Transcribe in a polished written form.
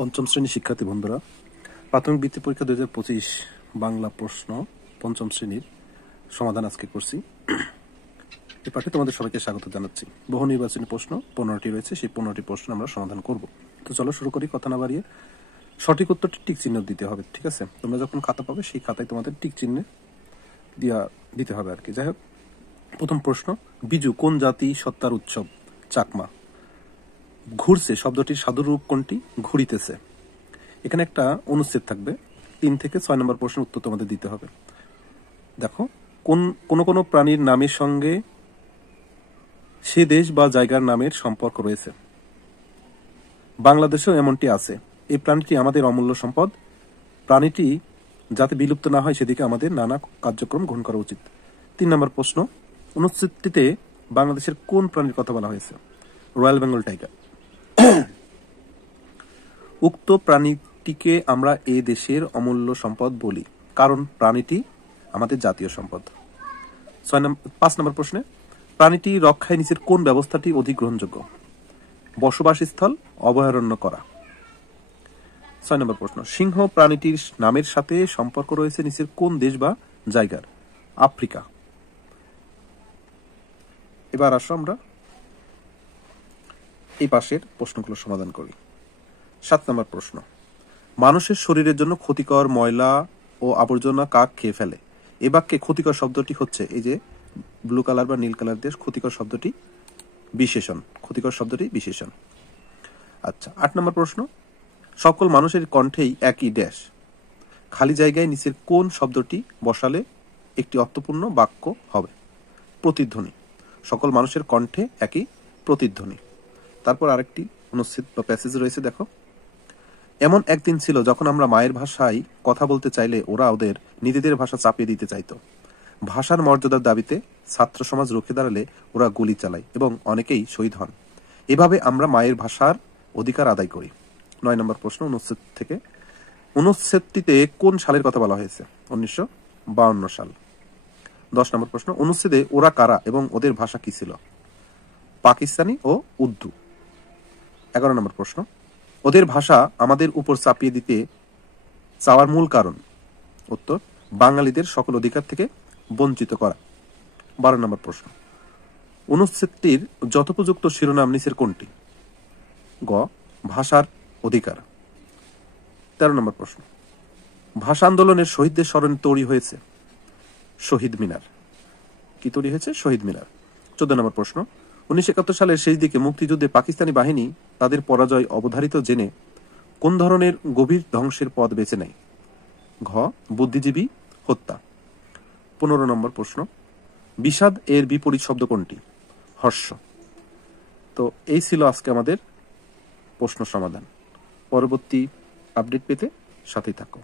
পঞ্চম শ্রেণীর শিক্ষার্থী বন্ধুরা, প্রাথমিক বৃত্তি পরীক্ষা 2025 বাংলা প্রশ্ন পঞ্চম শ্রেণীর সমাধান আজকে করছি। এই পাঠে তোমাদের সবাইকে স্বাগত জানাচ্ছি। বহু নির্বাচনী প্রশ্ন 15টি রয়েছে, সেই 15টি প্রশ্ন আমরা সমাধান করব। তো চলো শুরু করি, কথা না বাড়িয়ে। সঠিক উত্তরটি টিক চিহ্ন দিতে হবে, ঠিক আছে? তোমরা যখন খাতা পাবে সেই খাতায় তোমাদের টিক চিহ্নে দিতে হবে আর কি। যাই হোক, প্রথম প্রশ্ন, বিজু কোন জাতি সত্তার উৎসব? চাকমা। ঘুরছে শব্দটির সাধুরূপ কোনটি? ঘুরিতেছে। এখানে একটা অনুচ্ছেদ থাকবে, 3 থেকে 6 নম্বর প্রশ্নের উত্তর তোমাদের দিতে হবে। দেখো, কোন প্রাণীর নামের সঙ্গে সে দেশ বা জায়গার নামের সম্পর্ক রয়েছে? বাংলাদেশেও এমনটি আছে। এই প্রাণীটি আমাদের অমূল্য সম্পদ। প্রাণীটি যাতে বিলুপ্ত না হয় সেদিকে আমাদের নানা কার্যক্রম গ্রহণ করা উচিত। 3 নম্বর প্রশ্ন, অনুচ্ছেদটিতে বাংলাদেশের কোন প্রাণীর কথা বলা হয়েছে? Royal Bengal tiger. উক্ত প্রাণীটিকে আমরা এ দেশের অমূল্য সম্পদ বলি, কারণ প্রাণীটি আমাদের জাতীয় সম্পদ। 5 নম্বর প্রশ্নে, প্রাণীটি রক্ষায় নিচের কোন ব্যবস্থাটি অধিক গ্রহণযোগ্য? বসবাসস্থল অভয়ারণ্য করা। 6 নম্বর প্রশ্ন, সিংহ প্রাণীটির নামের সাথে সম্পর্ক রয়েছে নিচের কোন দেশ বা জায়গার? আফ্রিকা। এবার আসো আমরা এই পাশের প্রশ্নগুলো সমাধান করি। 7 নম্বর প্রশ্ন, মানুষের শরীরের জন্য ক্ষতিকর ময়লা ও আবর্জনা কাক খেয়ে ফেলে? এ বাক্যে ক্ষতিকর শব্দটি হচ্ছে, এই যে ব্লু কালার বা নীল কালার দিয়ে ক্ষতিকর শব্দটি বিশেষণ। ক্ষতিকর শব্দটি বিশেষণ। আচ্ছা, 8 নম্বর প্রশ্ন, সকল মানুষের কণ্ঠেই একই ড্যাশ। খালি জায়গায় নিচের কোন শব্দটি বসালে একটি অর্থপূর্ণ বাক্য হবে? প্রতিধ্বনি। সকল মানুষের কণ্ঠে একই প্রতিধ্বনি। তারপর আরেকটি অনুচ্ছেদ বা প্যাসেজ রয়েছে, দেখো। এমন একদিন ছিল যখন আমরা মায়ের ভাষায় কথা বলতে চাইলে ওরা ওদের নিজেদের ভাষা চাপিয়ে দিতে চাইতো। ভাষার মর্যাদার দাবিতে ছাত্র সমাজ রুখে দাঁড়ালে ওরা গুলি চালায় এবং অনেকেই শহীদ হন। এভাবে আমরা মায়ের ভাষার অধিকার আদায় করি। 9 নম্বর প্রশ্ন, অনুচ্ছেদ থেকে। অনুচ্ছেদটিতে কোন সালের কথা বলা হয়েছে? 1952 সাল। 10 নম্বর প্রশ্ন, অনুচ্ছেদে ওরা কারা এবং ওদের ভাষা কি ছিল? পাকিস্তানি ও উর্দু। 11 নম্বর প্রশ্ন, ওদের ভাষা আমাদের উপর চাপিয়ে দিতে চাওয়ার মূল কারণ? উত্তর, বাঙালিদের সকল অধিকার থেকে বঞ্চিত করা। 12 নম্বর প্রশ্ন, অনুচ্ছেদটির যথোপযুক্ত শিরোনাম নিচের কোনটি? গ, ভাষার অধিকার। 13 নম্বর প্রশ্ন, ভাষা আন্দোলনের শহীদদের স্মরণে তৈরি হয়েছে শহীদ মিনার। কি তৈরি হয়েছে? শহীদ মিনার। 14 নম্বর প্রশ্ন, 1971 সালের শেষ দিকে মুক্তিযুদ্ধে পাকিস্তানি বাহিনী তাদের পরাজয় অবধারিত জেনে কোন ধরনের গভীর ধ্বংসের পথ বেছে নেয়? ঘ, বুদ্ধিজীবী হত্যা। 15 নম্বর প্রশ্ন, বিষাদ এর বিপরীত শব্দ কোনটি? হর্ষ। তো এই ছিল আজকে আমাদের প্রশ্ন সমাধান। পরবর্তী আপডেট পেতে সাথেই থাকো।